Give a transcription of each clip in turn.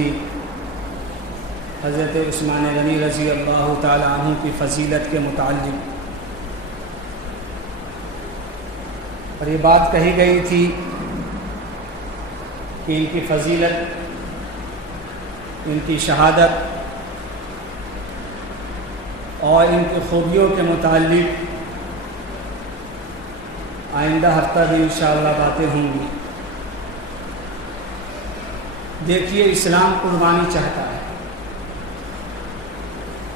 تھی حضرت عثمان غنی رضی اللہ تعالی عنہ کی فضیلت کے متعلق، اور یہ بات کہی گئی تھی کہ ان کی فضیلت، ان کی شہادت اور ان کی خوبیوں کے متعلق آئندہ ہفتہ بھی انشاءاللہ باتیں ہوں گی۔ دیکھیے، اسلام قربانی چاہتا ہے،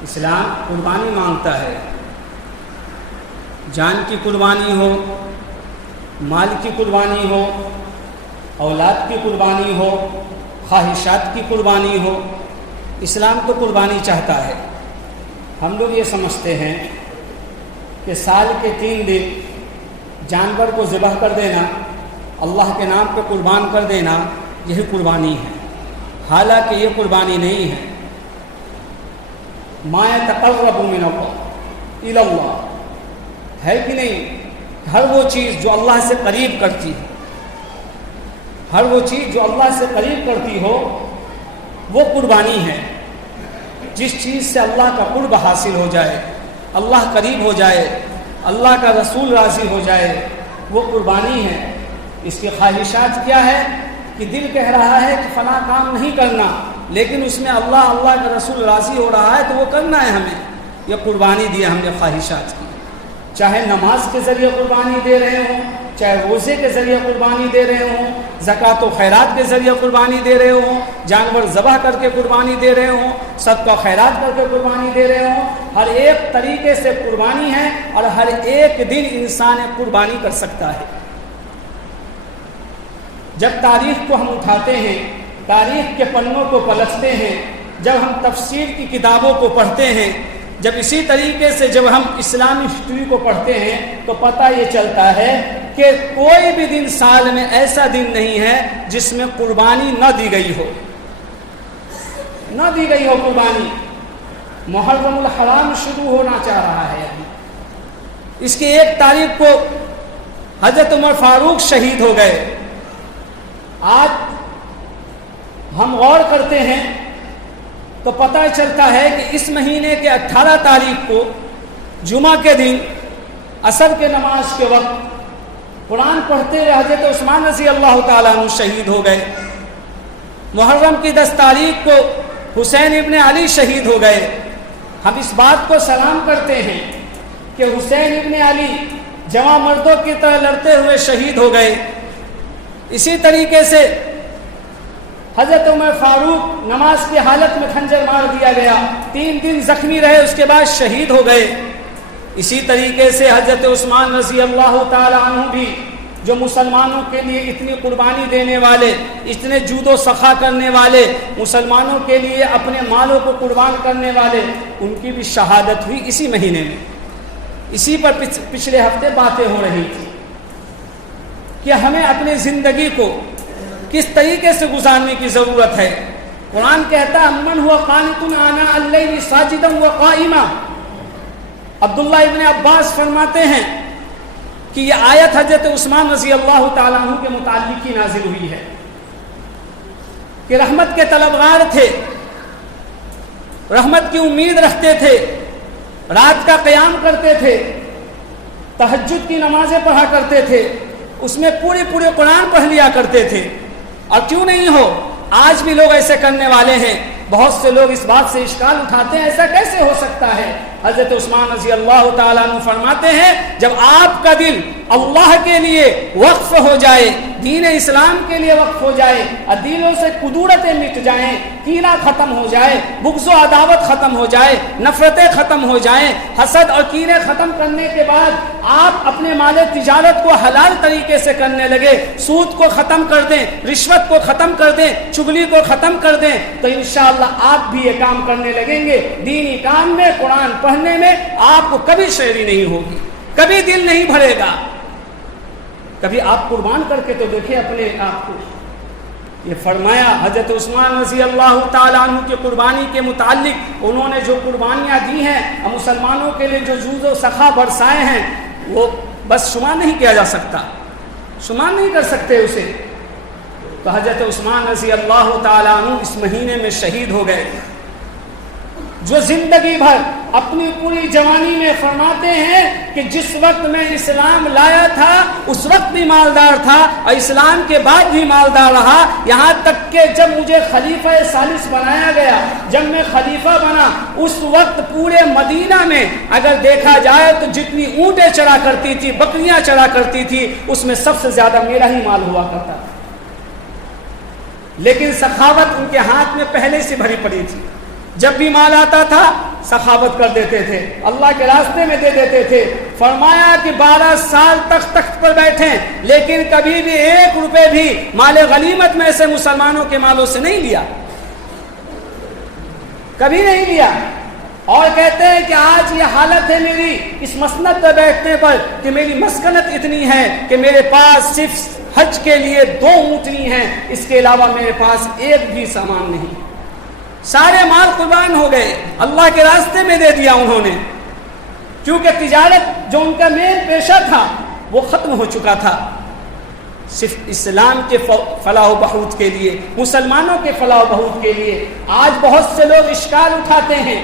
اسلام قربانی مانگتا ہے، جان کی قربانی ہو، مال کی قربانی ہو، اولاد کی قربانی ہو، خواہشات کی قربانی ہو، اسلام تو قربانی چاہتا ہے۔ ہم لوگ یہ سمجھتے ہیں کہ سال کے 3 دن جانور کو ذبح کر دینا، اللہ کے نام پہ قربان کر دینا، یہی قربانی ہے، حالانکہ یہ قربانی نہیں ہے۔ ما یتقرب من اللہ الی اللہ ہے کہ نہیں؟ ہر وہ چیز جو اللہ سے قریب کرتی ہے، ہر وہ چیز جو اللہ سے قریب کرتی ہو وہ قربانی ہے۔ جس چیز سے اللہ کا قرب حاصل ہو جائے، اللہ قریب ہو جائے، اللہ کا رسول راضی ہو جائے، وہ قربانی ہے۔ اس کی خواہشات کیا ہے کہ دل کہہ رہا ہے کہ فلاں کام نہیں کرنا، لیکن اس میں اللہ کا رسول راضی ہو رہا ہے تو وہ کرنا ہے ہمیں، یہ قربانی دی ہم نے خواہشات کی۔ چاہے نماز کے ذریعے قربانی دے رہے ہوں، چاہے روزے کے ذریعے قربانی دے رہے ہوں، زکوٰۃ و خیرات کے ذریعے قربانی دے رہے ہوں، جانور ذبح کر کے قربانی دے رہے ہوں، صدقہ و خیرات کر کے قربانی دے رہے ہوں، ہر ایک طریقے سے قربانی ہے، اور ہر ایک دن انسان قربانی کر سکتا ہے۔ جب تاریخ کو ہم اٹھاتے ہیں، تاریخ کے پنوں کو پلٹتے ہیں، جب ہم تفسیر کی کتابوں کو پڑھتے ہیں، جب اسی طریقے سے جب ہم اسلامی ہسٹری کو پڑھتے ہیں تو پتہ یہ چلتا ہے کہ کوئی بھی دن سال میں ایسا دن نہیں ہے جس میں قربانی نہ دی گئی ہو، نہ دی گئی ہو قربانی۔ محرم الحرام شروع ہونا چاہ رہا ہے ابھی، اس کی 1 تاریخ کو حضرت عمر فاروق شہید ہو گئے۔ آج ہم غور کرتے ہیں تو پتہ چلتا ہے کہ اس مہینے کے 18 تاریخ کو جمعہ کے دن عصر کے نماز کے وقت قرآن پڑھتے ہوئے حضرت عثمان رضی اللہ تعالیٰ عنہ شہید ہو گئے۔ محرم کی 10 تاریخ کو حسین ابن علی شہید ہو گئے۔ ہم اس بات کو سلام کرتے ہیں کہ حسین ابن علی جوان مردوں کی طرح لڑتے ہوئے شہید ہو گئے۔ اسی طریقے سے حضرت عمر فاروق نماز کی حالت میں خنجر مار دیا گیا، 3 دن زخمی رہے، اس کے بعد شہید ہو گئے۔ اسی طریقے سے حضرت عثمان رضی اللہ تعالی عنہ بھی، جو مسلمانوں کے لیے اتنی قربانی دینے والے، اتنے جود و سخا کرنے والے، مسلمانوں کے لیے اپنے مالوں کو قربان کرنے والے، ان کی بھی شہادت ہوئی اسی مہینے میں۔ اسی پر پچھلے ہفتے باتیں ہو رہی تھی کہ ہمیں اپنی زندگی کو کس طریقے سے گزارنے کی ضرورت ہے۔ قرآن کہتا ہے من هو قانت آناء اللیل ساجدا وقائما۔ عبداللہ ابن عباس فرماتے ہیں کہ یہ آیت حضرت عثمان رضی اللہ تعالیٰ عنہ کے متعلق ہی نازل ہوئی ہے کہ رحمت کے طلبگار تھے، رحمت کی امید رکھتے تھے، رات کا قیام کرتے تھے، تہجد کی نمازیں پڑھا کرتے تھے، اس میں پورے قرآن پڑھ لیا کرتے تھے۔ اور کیوں نہیں ہو، آج بھی لوگ ایسے کرنے والے ہیں۔ بہت سے لوگ اس بات سے اشکال اٹھاتے ہیں ایسا کیسے ہو سکتا ہے۔ حضرت عثمان رضی اللہ تعالیٰ عنہ فرماتے ہیں جب آپ کا دل اللہ کے لیے وقف ہو جائے، دین اسلام کے لیے وقف ہو جائے، اور دلوں سے کدورتیں مٹ جائیں، کینہ ختم ہو جائے، بغض و عداوت ختم ہو جائے، نفرتیں ختم ہو جائیں، حسد اور کینے ختم کرنے کے بعد آپ اپنے مال تجارت کو حلال طریقے سے کرنے لگے، سود کو ختم کر دیں، رشوت کو ختم کر دیں، چغلی کو ختم کر دیں، تو انشاءاللہ آپ بھی یہ کام کرنے لگیں گے۔ دینی کام میں، قرآن پڑھنے میں آپ کو کبھی شعری نہیں ہوگی، کبھی دل نہیں بھرے گا۔ کبھی آپ قربان کر کے تو دیکھیں اپنے آپ کو۔ یہ فرمایا حضرت عثمان رضی اللہ تعالیٰ عنہ کی قربانی کے متعلق، انہوں نے جو قربانیاں دی ہیں اور مسلمانوں کے لیے جو جود و سخا برسائے ہیں، وہ بس شمار نہیں کیا جا سکتا، شمار نہیں کر سکتے اسے۔ تو حضرت عثمان رضی اللہ تعالیٰ عنہ اس مہینے میں شہید ہو گئے، جو زندگی بھر اپنی پوری جوانی میں فرماتے ہیں کہ جس وقت میں اسلام لایا تھا اس وقت بھی مالدار تھا اور اسلام کے بعد بھی مالدار رہا، یہاں تک کہ جب مجھے خلیفہ ثالث بنایا گیا، جب میں خلیفہ بنا، اس وقت پورے مدینہ میں اگر دیکھا جائے تو جتنی اونٹیں چرا کرتی تھی، بکریاں چرا کرتی تھی، اس میں سب سے زیادہ میرا ہی مال ہوا کرتا تھا، لیکن سخاوت ان کے ہاتھ میں پہلے سے بھری پڑی تھی، جب بھی مال آتا تھا سخاوت کر دیتے تھے، اللہ کے راستے میں دے دیتے تھے۔ فرمایا کہ 12 سال تک تخت پر بیٹھے لیکن کبھی بھی 1 روپے بھی مال غنیمت میں سے مسلمانوں کے مالوں سے نہیں لیا، کبھی نہیں لیا، اور کہتے ہیں کہ آج یہ حالت ہے میری اس مسند پر بیٹھنے پر کہ میری مسکنت اتنی ہے کہ میرے پاس صرف حج کے لیے 2 اونٹنی ہیں، اس کے علاوہ میرے پاس ایک بھی سامان نہیں، سارے مال قربان ہو گئے، اللہ کے راستے میں دے دیا انہوں نے، کیونکہ تجارت جو ان کا مین پیشہ تھا وہ ختم ہو چکا تھا، صرف اسلام کے فلاح و بہبود کے لیے، مسلمانوں کے فلاح و بہبود کے لیے۔ آج بہت سے لوگ اشکال اٹھاتے ہیں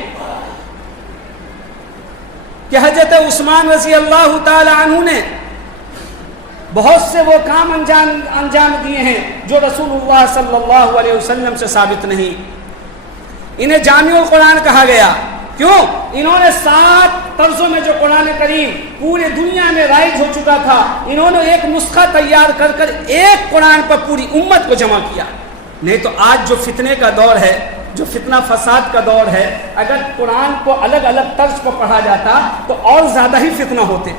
کہ حضرت عثمان رضی اللہ تعالی عنہ نے بہت سے وہ کام انجام دیے ہیں جو رسول اللہ صلی اللہ علیہ وسلم سے ثابت نہیں۔ انہیں جامع القرآن کہا گیا، کیوں؟ انہوں نے 7 طرزوں میں جو قرآن کریم پورے دنیا میں رائج ہو چکا تھا، انہوں نے ایک نسخہ تیار کر کر ایک قرآن پر پوری امت کو جمع کیا۔ نہیں تو آج جو فتنے کا دور ہے، جو فتنہ فساد کا دور ہے، اگر قرآن کو الگ الگ طرز پر پڑھا جاتا تو اور زیادہ ہی فتنہ ہوتے۔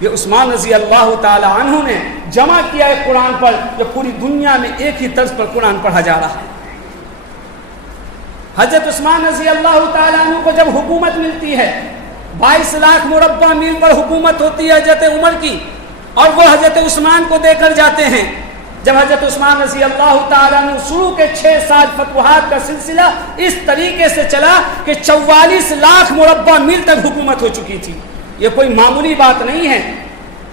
یہ عثمان رضی اللہ تعالی عنہ نے جمع کیا ہے قرآن پر، جو پوری دنیا میں ایک ہی طرز پر قرآن پڑھا جا رہا ہے۔ حضرت عثمان رضی اللہ تعالیٰ عنہ کو جب حکومت ملتی ہے، 22 لاکھ مربع میل پر حکومت ہوتی ہے حضرت عمر کی، اور وہ حضرت عثمان کو دے کر جاتے ہیں۔ جب حضرت عثمان رضی اللہ تعالیٰ عنہ شروع کے 6 سال فتوحات کا سلسلہ اس طریقے سے چلا کہ 44 لاکھ مربع میل تک حکومت ہو چکی تھی۔ یہ کوئی معمولی بات نہیں ہے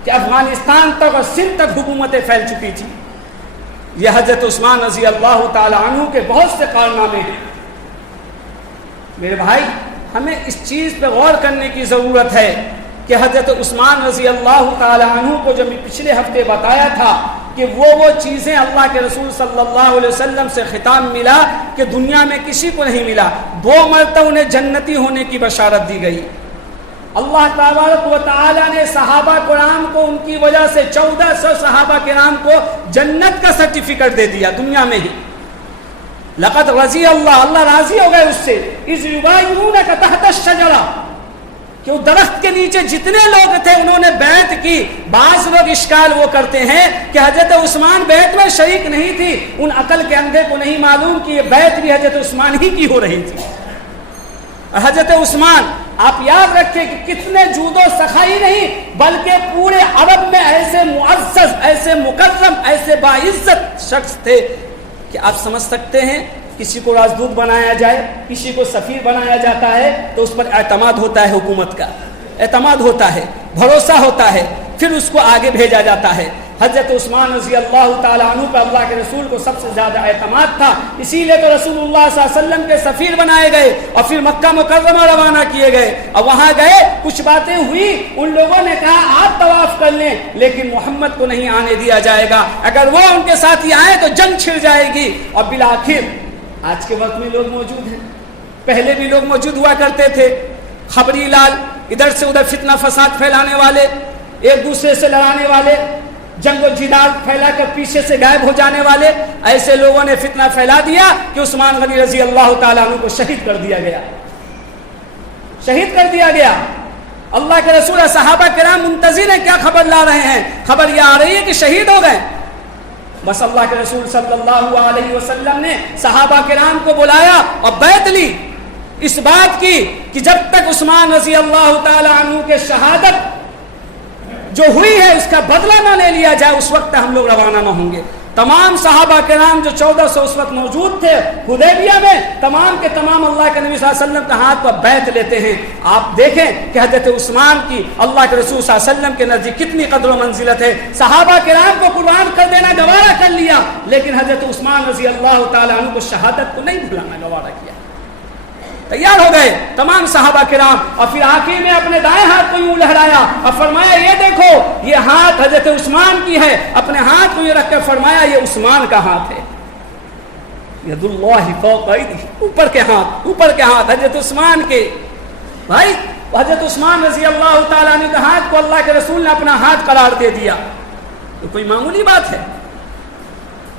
کہ افغانستان تک اور سندھ تک حکومتیں پھیل چکی تھی۔ یہ حضرت عثمان رضی اللہ تعالیٰ عنہ کے بہت سے کارنامے ہیں۔ میرے بھائی، ہمیں اس چیز پہ غور کرنے کی ضرورت ہے کہ حضرت عثمان رضی اللہ تعالی عنہ کو جو میں پچھلے ہفتے بتایا تھا کہ وہ چیزیں اللہ کے رسول صلی اللہ علیہ وسلم سے خطاب ملا کہ دنیا میں کسی کو نہیں ملا، 2 مرتبہ انہیں جنتی ہونے کی بشارت دی گئی۔ اللہ تبارک و تعالی نے صحابہ کرام کو ان کی وجہ سے 1400 صحابہ کرام کو جنت کا سرٹیفکیٹ دے دیا دنیا میں ہی۔ لقد رضی اللہ راضی ہو گئے اس سے، اذ یبایعونک تحت الشجرہ، کہ وہ درخت کے نیچے جتنے لوگ تھے انہوں نے بیعت کی۔ بعض لوگ اشکال وہ کرتے ہیں کہ حضرت عثمان بیعت میں شریک نہیں تھی، ان عقل کے اندھے کو نہیں معلوم کہ یہ بیعت بھی حضرت عثمان ہی کی ہو رہی تھی۔ اور حضرت عثمان، آپ یاد رکھیں کہ کتنے جود و سخائی نہیں بلکہ پورے عرب میں ایسے معزز، ایسے مکرم، ایسے باعزت شخص تھے کہ آپ سمجھ سکتے ہیں کسی کو راجدوت بنایا جائے، کسی کو سفیر بنایا جاتا ہے تو اس پر اعتماد ہوتا ہے، حکومت کا اعتماد ہوتا ہے، بھروسہ ہوتا ہے، پھر اس کو آگے بھیجا جاتا ہے۔ حضرت عثمان رضی اللہ تعالیٰ عنہ پر اللہ کے رسول کو سب سے زیادہ اعتماد تھا، اسی لیے تو رسول اللہ صلی اللہ علیہ وسلم کے سفیر بنائے گئے اور پھر مکہ مکرمہ روانہ کیے گئے، اور وہاں گئے، کچھ باتیں ہوئی، ان لوگوں نے کہا آپ طواف کر لیں لیکن محمد کو نہیں آنے دیا جائے گا، اگر وہ ان کے ساتھ ہی آئے تو جنگ چھڑ جائے گی۔ اور بالآخر آج کے وقت میں لوگ موجود ہیں، پہلے بھی لوگ موجود ہوا کرتے تھے، خبری لال، ادھر سے ادھر فتنہ فساد پھیلانے والے، ایک دوسرے سے لڑانے والے، جنگ و جدال پھیلا کر پیچھے سے غائب ہو جانے والے، ایسے لوگوں نے فتنہ پھیلا دیا کہ عثمان غنی رضی اللہ تعالیٰ عنہ کو شہید کر دیا گیا، شہید کر دیا گیا۔ اللہ کے رسول صحابہ کرام منتظر ہیں، کیا خبر لا رہے ہیں؟ خبر یہ آ رہی ہے کہ شہید ہو گئے۔ بس اللہ کے رسول صلی اللہ علیہ وسلم نے صحابہ کرام کو بلایا اور بیعت لی، اس بات کی کہ جب تک عثمان رضی اللہ تعالی عنہ کے شہادت جو ہوئی ہے اس کا بدلہ نہ لے لیا جائے اس وقت ہم لوگ روانہ نہ ہوں گے۔ تمام صحابہ کرام جو 1400 اس وقت موجود تھے حدیبیہ میں، تمام کے تمام اللہ کے نبی صلی اللہ علیہ وسلم کے ہاتھ پر بیعت لیتے ہیں۔ آپ دیکھیں کہ حضرت عثمان کی اللہ کے رسول صلی اللہ علیہ وسلم کے نزدیک کتنی قدر و منزلت ہے۔ صحابہ کرام کو قربان کر دینا گوارا کر لیا، لیکن حضرت عثمان رضی اللہ تعالیٰ عنہ کو شہادت کو نہیں بھلانا گوارا کیا، تیار ہو گئے تمام صحابہ کرام، اور پھر آخر میں اپنے دائیں ہاتھ کو یوں لہرایا اور فرمایا یہ دیکھو یہ ہاتھ حضرت عثمان کی ہے، اپنے ہاتھ کو یہ رکھ کر فرمایا یہ عثمان کا ہاتھ ہے، ید اللہ فوق ایدی، اوپر کے ہاتھ حضرت عثمان کے۔ بھائی حضرت عثمان رضی اللہ تعالیٰ عنہ کے ہاتھ کو اللہ کے رسول نے اپنا ہاتھ قرار دے دیا، تو کوئی معمولی بات ہے؟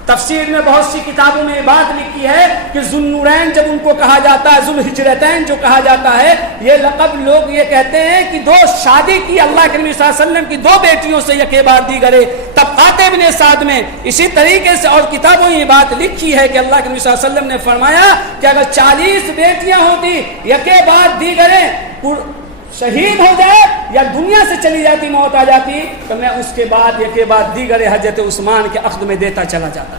تفسیر میں بہت سی کتابوں میں یہ بات لکھی ہے کہ ذوالنورین جب ان کو کہا جاتا ہے، ذوالحجرتین جو کہا جاتا ہے، یہ لقب لوگ یہ کہتے ہیں کہ دو شادی کی اللہ کے نبی صلی اللہ علیہ وسلم کی دو بیٹیوں سے یکے بعد دیگرے، طبقات ابن سعد میں اسی طریقے سے اور کتابوں میں یہ بات لکھی ہے کہ اللہ کے نبی صلی اللہ علیہ وسلم نے فرمایا کہ اگر 40 بیٹیاں ہوتی یکے بعد دیگرے شہید ہو جائے یا دنیا سے چلی جاتی، موت آ جاتی، تو میں اس کے بعد یکے بعد دیگر حضرت عثمان کے عقد میں دیتا چلا جاتا۔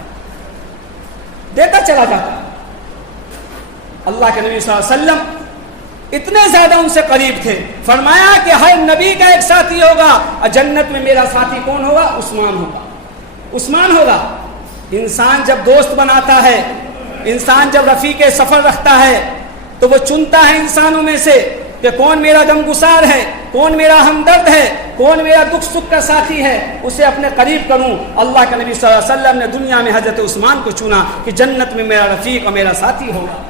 اللہ کے نبی صلی اللہ علیہ وسلم اتنے زیادہ ان سے قریب تھے، فرمایا کہ ہر نبی کا ایک ساتھی ہوگا، اور جنت میں میرا ساتھی کون ہوگا؟ عثمان ہوگا۔ انسان جب دوست بناتا ہے، انسان جب رفیق سفر رکھتا ہے، تو وہ چنتا ہے انسانوں میں سے کہ کون میرا غمگسار ہے، کون میرا ہمدرد ہے، کون میرا دکھ سکھ کا ساتھی ہے، اسے اپنے قریب کروں۔ اللہ کے نبی صلی اللہ علیہ وسلم نے دنیا میں حضرت عثمان کو چنا کہ جنت میں میرا رفیق اور میرا ساتھی ہوگا۔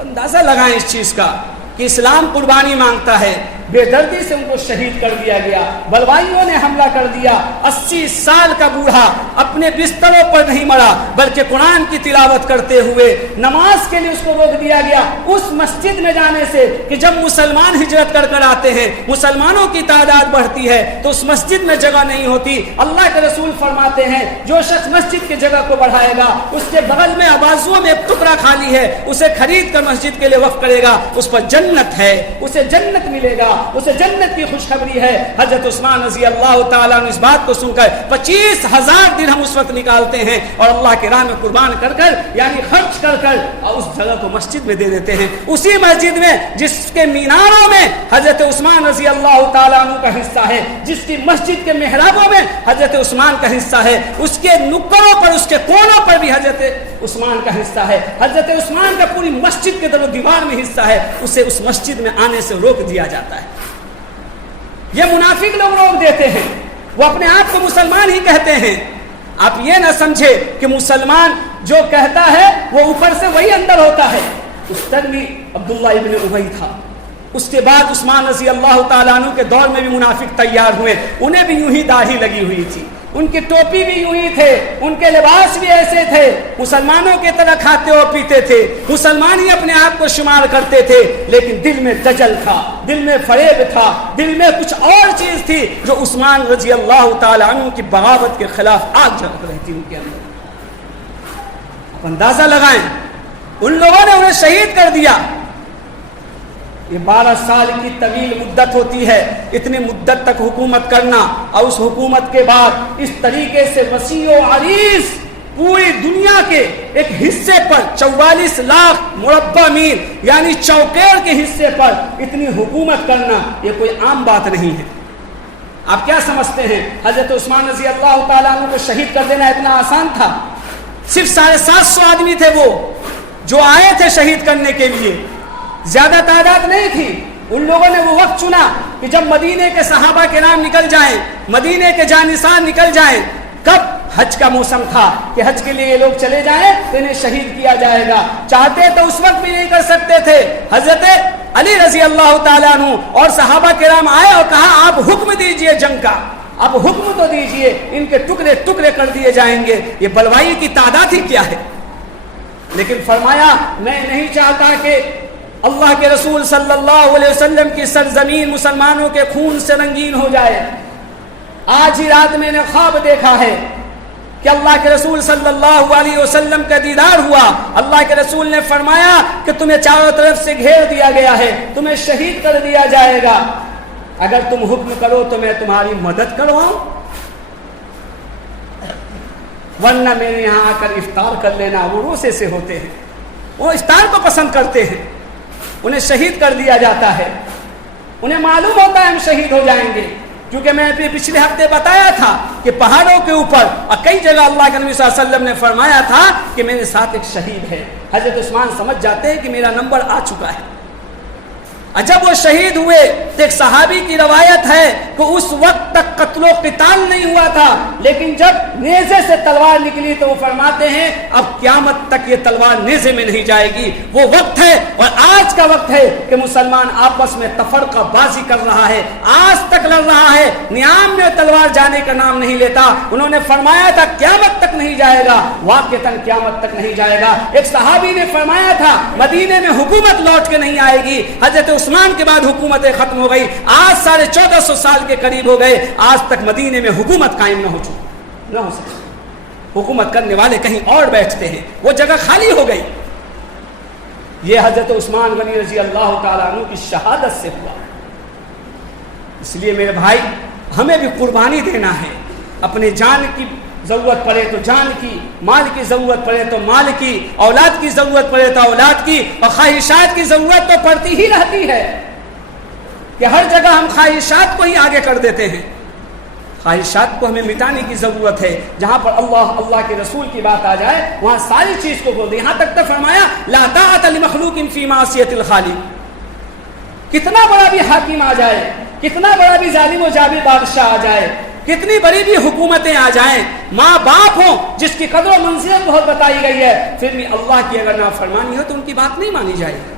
اندازہ لگائیں اس چیز کا کہ اسلام قربانی مانگتا ہے۔ بے دردی سے ان کو شہید کر دیا گیا، بلوائیوں نے حملہ کر دیا، 80 سال کا بوڑھا اپنے بستروں پر نہیں مرا بلکہ قرآن کی تلاوت کرتے ہوئے نماز کے لیے اس کو روک دیا گیا اس مسجد میں جانے سے کہ جب مسلمان ہجرت کر کر آتے ہیں، مسلمانوں کی تعداد بڑھتی ہے تو اس مسجد میں جگہ نہیں ہوتی۔ اللہ کے رسول فرماتے ہیں جو شخص مسجد کی جگہ کو بڑھائے گا، اس کے بغل میں بازوؤں میں ایک ٹکڑا خالی ہے، اسے خرید کر مسجد کے لیے وقف کرے گا، اس پر جنت ہے، اسے جنت ملے گا، اسے جنت کی خوشخبری ہے۔ حضرت عثمان رضی اللہ تعالیٰ عنہ اس بات کو سن کر 25,000 درہم اس وقت نکالتے ہیں اور اللہ کے راہ میں قربان کر کر یعنی خرچ کر کر اور اس جگہ کو مسجد میں دے دیتے ہیں، اسی مسجد میں جس کے میناروں میں حضرت عثمان رضی اللہ تعالیٰ عنہ کا حصہ ہے، جس کی مسجد کے محرابوں میں حضرت عثمان کا حصہ ہے، اس کے نکڑوں پر، اس کے کونوں پر بھی حضرت عثمان کا حصہ ہے۔ حضرت عثمان کا پوری مسجد کے در و دیوار میں حصہ ہے، اسے اس مسجد میں آنے سے روک دیا جاتا ہے۔ یہ منافق لوگ روک دیتے ہیں، وہ اپنے آپ کو مسلمان ہی کہتے ہیں۔ آپ یہ نہ سمجھے کہ مسلمان جو کہتا ہے وہ اوپر سے وہی اندر ہوتا ہے۔ اس طرح بھی عبداللہ ابن ابی تھا، اس کے بعد عثمان رضی اللہ تعالیٰ عنہ کے دور میں بھی منافق تیار ہوئے، انہیں بھی یوں ہی داڑھی لگی ہوئی تھی، ان کی ٹوپی بھی یوں ہی تھے، ان کے لباس بھی ایسے تھے، مسلمانوں کی طرح کھاتے اور پیتے تھے، مسلمان ہی اپنے آپ کو شمار کرتے تھے، لیکن دل میں دجل تھا، دل میں فریب تھا، دل میں کچھ اور چیز تھی جو عثمان رضی اللہ تعالی عنہ کی بغاوت کے خلاف آگ جلتی رہتی ان کے اندر۔ آپ اندازہ لگائیں، ان لوگوں نے انہیں شہید کر دیا۔ یہ 12 سال کی طویل مدت ہوتی ہے، اتنی مدت تک حکومت کرنا، اور اس حکومت کے بعد اس طریقے سے وسیع و عریض پوری دنیا کے ایک حصے پر 44 لاکھ مربع میل یعنی چوکیر کے حصے پر اتنی حکومت کرنا یہ کوئی عام بات نہیں ہے۔ آپ کیا سمجھتے ہیں حضرت عثمان رضی اللہ تعالیٰ عنہ کو شہید کر دینا اتنا آسان تھا؟ صرف 750 آدمی تھے وہ جو آئے تھے شہید کرنے کے لیے، زیادہ تعداد نہیں تھی۔ ان لوگوں نے وہ وقت چنا کہ جب مدینے کے صحابہ کے نام نکل جائیں، مدینے کے جانشین نکل جائیں۔ کب؟ حج کا موسم تھا کہ حج کے لیے یہ لوگ چلے جائیں تو انہیں شہید کیا جائے گا۔ چاہتے تو اس وقت بھی نہیں کر سکتے تھے۔ حضرت علی رضی اللہ تعالیٰ عنہ اور صحابہ کرام آئے اور کہا آپ حکم دیجئے جنگ کا، اب حکم تو دیجئے، ان کے ٹکڑے ٹکڑے کر دیے جائیں گے۔ یہ بلوائی کی تعداد ہی کیا ہے؟ لیکن فرمایا میں نہیں چاہتا کہ اللہ کے رسول صلی اللہ علیہ وسلم کی سرزمین مسلمانوں کے خون سے رنگین ہو جائے۔ آج ہی رات میں نے خواب دیکھا ہے کہ اللہ کے رسول صلی اللہ علیہ وسلم کا دیدار ہوا۔ اللہ کے رسول نے فرمایا کہ تمہیں چاروں طرف سے گھیر دیا گیا ہے، تمہیں شہید کر دیا جائے گا، اگر تم حکم کرو تو میں تمہاری مدد کرواؤں۔ ورنہ میرے یہاں آ کر افطار کر لینا. وہ روزے سے ہوتے ہیں, وہ افطار کو پسند کرتے ہیں, انہیں شہید کر دیا جاتا ہے, انہیں معلوم ہوتا ہے ہم شہید ہو جائیں گے. کیونکہ میں پچھلے ہفتے بتایا تھا کہ پہاڑوں کے اوپر اور کئی جگہ اللہ کے نبی صلی اللہ علیہ وسلم نے فرمایا تھا کہ میرے ساتھ ایک شہید ہے. حضرت عثمان سمجھ جاتے ہیں کہ میرا نمبر آ چکا ہے. جب وہ شہید ہوئے تو ایک صحابی کی روایت ہے کہ اس وقت تک قتل و قتال نہیں ہوا تھا, لیکن جب نیزے سے تلوار نکلی تو وہ فرماتے ہیں اب قیامت تک یہ تلوار نیزے میں نہیں جائے گی. وہ وقت ہے اور آج کا وقت ہے کہ مسلمان آپس میں تفرقہ بازی کر رہا ہے, آج تک لڑ رہا ہے, نیام میں تلوار جانے کا نام نہیں لیتا. انہوں نے فرمایا تھا قیامت تک نہیں جائے گا, واقعتاً قیامت تک نہیں جائے گا. ایک صحابی نے فرمایا تھا مدینے میں حکومت لوٹ کے نہیں آئے گی. حضرت عثمان کے بعد حکومتیں ختم ہو گئی, آج 1450 سال کے قریب ہو گئے, آج تک مدینے میں حکومت قائم نہ ہو سکی. حکومت کرنے والے کہیں اور بیٹھتے ہیں, وہ جگہ خالی ہو گئی. یہ حضرت عثمان غنی رضی اللہ تعالیٰ عنہ کی شہادت سے ہوا. اس لیے میرے بھائی ہمیں بھی قربانی دینا ہے. اپنے جان کی ضرورت پڑے تو جان کی, مال کی ضرورت پڑے تو مال کی, اولاد کی ضرورت پڑے تو اولاد کی, اور خواہشات کی ضرورت تو پڑتی ہی رہتی ہے کہ ہر جگہ ہم خواہشات کو ہی آگے کر دیتے ہیں. خواہشات کو ہمیں مٹانے کی ضرورت ہے. جہاں پر اللہ کے رسول کی بات آ جائے وہاں ساری چیز کو بول دیں. یہاں تک فرمایا لا طاعۃ لمخلوق فی معصیۃ الخالق. کتنا بڑا بھی حاکم آ جائے, کتنا بڑا بھی ظالم و جابر بادشاہ آ جائے, کتنی بڑی بھی حکومتیں آ جائیں, ماں باپ ہوں جس کی قدر و منزلت بہت بتائی گئی ہے, پھر بھی اللہ کی اگر نافرمانی ہو تو ان کی بات نہیں مانی جائے گی,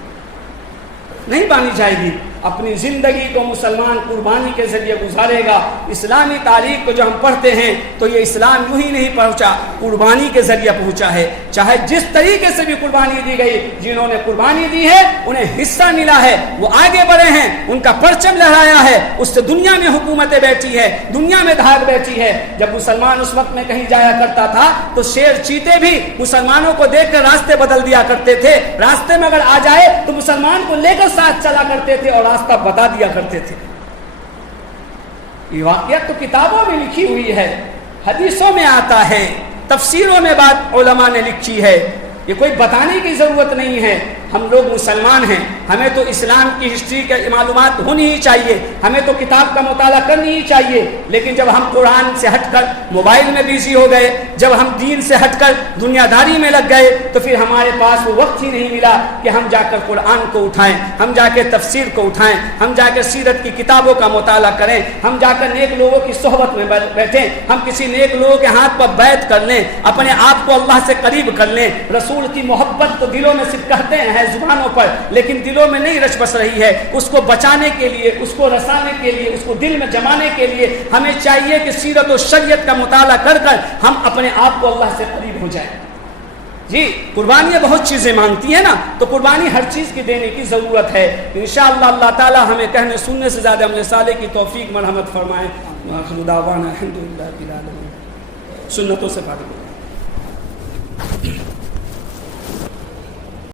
نہیں مانی جائے گی. اپنی زندگی کو مسلمان قربانی کے ذریعے گزارے گا. اسلامی تاریخ کو جو ہم پڑھتے ہیں تو یہ اسلام یوں ہی نہیں پہنچا, قربانی کے ذریعے پہنچا ہے. چاہے جس طریقے سے بھی قربانی دی گئی, جنہوں نے قربانی دی ہے انہیں حصہ ملا ہے, وہ آگے بڑھے ہیں, ان کا پرچم لہرایا ہے, اس سے دنیا میں حکومتیں بیٹھی ہے, دنیا میں دھاک بیٹھی ہے. جب مسلمان اس وقت میں کہیں جایا کرتا تھا تو شیر چیتے بھی مسلمانوں کو دیکھ کر راستے بدل دیا کرتے تھے. راستے میں اگر آ جائے تو مسلمان کو لے کر ساتھ چلا کرتے تھے اور راستہ بتا دیا کرتے تھے. یہ واقعات تو کتابوں میں لکھی ہوئی ہے, حدیثوں میں آتا ہے, تفسیروں میں بات علماء نے لکھی ہے. یہ کوئی بتانے کی ضرورت نہیں ہے. ہم لوگ مسلمان ہیں, ہمیں تو اسلام کی ہسٹری کی معلومات ہونی ہی چاہیے, ہمیں تو کتاب کا مطالعہ کرنی ہی چاہیے. لیکن جب ہم قرآن سے ہٹ کر موبائل میں بیزی ہو گئے, جب ہم دین سے ہٹ کر دنیا داری میں لگ گئے, تو پھر ہمارے پاس وہ وقت ہی نہیں ملا کہ ہم جا کر قرآن کو اٹھائیں, ہم جا کے تفسیر کو اٹھائیں, ہم جا کر سیرت کی کتابوں کا مطالعہ کریں, ہم جا کر نیک لوگوں کی صحبت میں بیٹھیں, ہم کسی نیک لوگوں کے ہاتھ پر بیعت کر لیں, اپنے آپ کو اللہ سے قریب کر لیں. رسول کی محبت تو دلوں میں صرف کہتے ہیں زبانوں پر, لیکن دلوں میں نہیں رچ بس رہی ہے. اس کو بچانے کے لیے, اس کو رسانے کے لیے, اس کو دل میں جمانے کے لیے ہمیں چاہیے کہ سیرت و شریعت کا مطالعہ کر کر ہم اپنے آپ کو اللہ سے قریب ہو جائیں. جی قربانیاں بہت چیزیں مانگتی ہیں نا, تو قربانی ہر چیز کی دینے کی ضرورت ہے. انشاءاللہ اللہ تعالی ہمیں کہنے سننے سے زیادہ عمل صالح کی توفیق مرحمت فرمائے. آخر دعوانا الحمدللہ رب العالمین. سنتوں سے بات کریں.